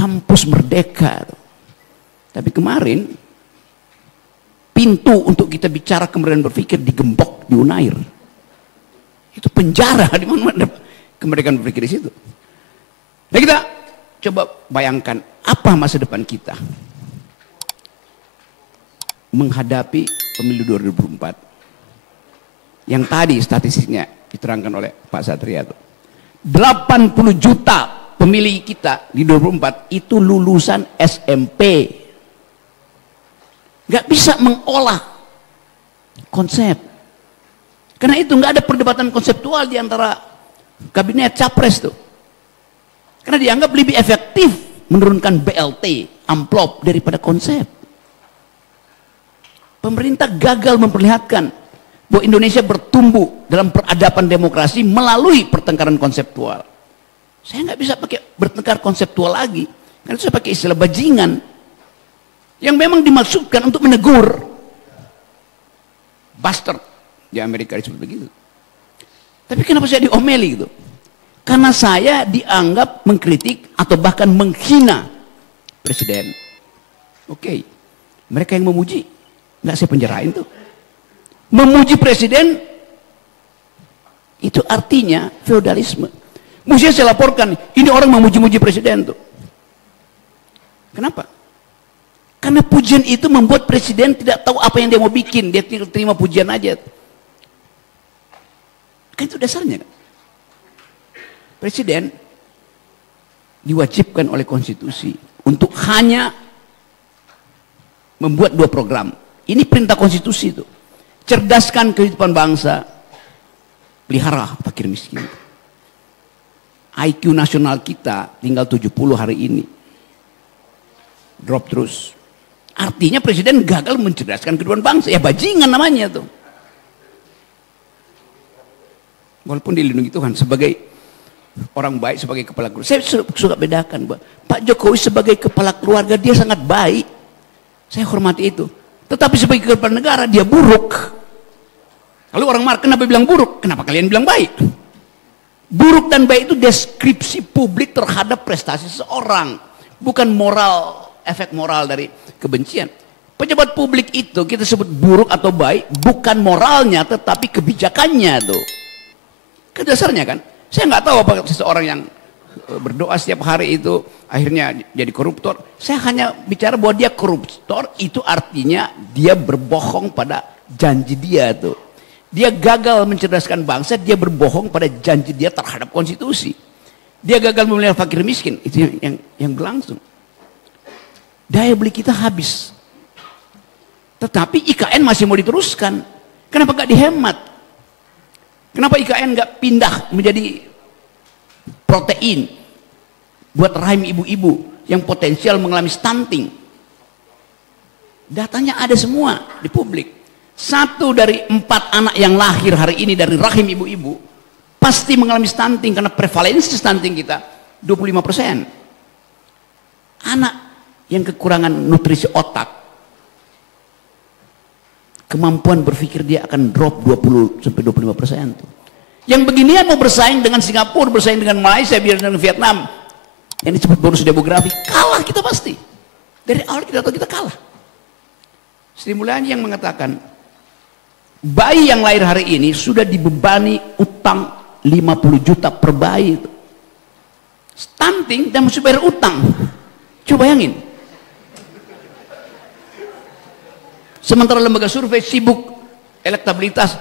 kampus merdeka. Tapi kemarin pintu untuk kita bicara kemerdekaan berpikir digembok di Unair. Itu penjara, di mana kemerdekaan berpikir di situ. Nah, kita coba bayangkan apa masa depan kita menghadapi pemilu 2024 yang tadi statistiknya diterangkan oleh Pak Satria. 80 juta pemilih kita di 2024 itu lulusan SMP, nggak bisa mengolah konsep. Karena itu nggak ada perdebatan konseptual di antara kabinet capres tuh. Karena dianggap lebih efektif menurunkan BLT, amplop daripada konsep. Pemerintah gagal memperlihatkan bahwa Indonesia bertumbuh dalam peradaban demokrasi melalui pertengkaran konseptual. Saya nggak bisa pakai bertengkar konseptual lagi, karena saya pakai istilah bajingan yang memang dimaksudkan untuk menegur. Bastard di Amerika disebut begitu. Tapi kenapa saya diomeli gitu? Karena saya dianggap mengkritik atau bahkan menghina presiden. Oke, mereka yang memuji nggak saya penjarain tuh. Memuji presiden itu artinya feodalisme. Mestinya saya laporkan, ini orang memuji-muji presiden tuh. Kenapa? Karena pujian itu membuat presiden tidak tahu apa yang dia mau bikin, dia terima pujian aja. Kan itu dasarnya kan. Presiden diwajibkan oleh konstitusi untuk hanya membuat 2 program. Ini perintah konstitusi itu. Cerdaskan kehidupan bangsa, pelihara fakir miskin. IQ nasional kita tinggal 70 hari ini. Drop terus. Artinya presiden gagal mencerdaskan kehidupan bangsa. Ya bajingan namanya tuh. Walaupun dilindungi Tuhan sebagai orang baik, sebagai kepala keluarga. Saya suka bedakan, Pak Jokowi sebagai kepala keluarga dia sangat baik. Saya hormati itu. Tetapi sebagai kepala negara dia buruk. Lalu orang marah, kenapa bilang buruk? Kenapa kalian bilang baik? Buruk dan baik itu deskripsi publik terhadap prestasi seseorang, bukan moral, efek moral dari kebencian. Pejabat publik itu kita sebut buruk atau baik bukan moralnya tetapi kebijakannya tuh. Kan dasarnya kan, saya nggak tahu apa seseorang yang berdoa setiap hari itu akhirnya jadi koruptor. Saya hanya bicara bahwa dia koruptor itu artinya dia berbohong pada janji dia tuh. Dia gagal mencerdaskan bangsa, dia berbohong pada janji dia terhadap konstitusi. Dia gagal memelihara fakir miskin, itu yang berlangsung. Daya beli kita habis. Tetapi IKN masih mau diteruskan. Kenapa nggak dihemat? Kenapa IKN nggak pindah menjadi protein buat rahim ibu-ibu yang potensial mengalami stunting? Datanya ada semua di publik. 1 dari 4 anak yang lahir hari ini dari rahim ibu-ibu pasti mengalami stunting karena prevalensi stunting kita 25%. Anak yang kekurangan nutrisi otak, kemampuan berpikir dia akan drop 20-25%. Yang beginian mau bersaing dengan Singapura, bersaing dengan Malaysia, biar dengan Vietnam, yang disebut bonus demografi, kalah kita pasti. Dari awal kita tahu kita kalah. Sri Mulyani yang mengatakan bayi yang lahir hari ini sudah dibebani utang 50 juta per bayi. Stunting dan mesti bayar utang. Coba bayangin. Sementara lembaga survei sibuk elektabilitas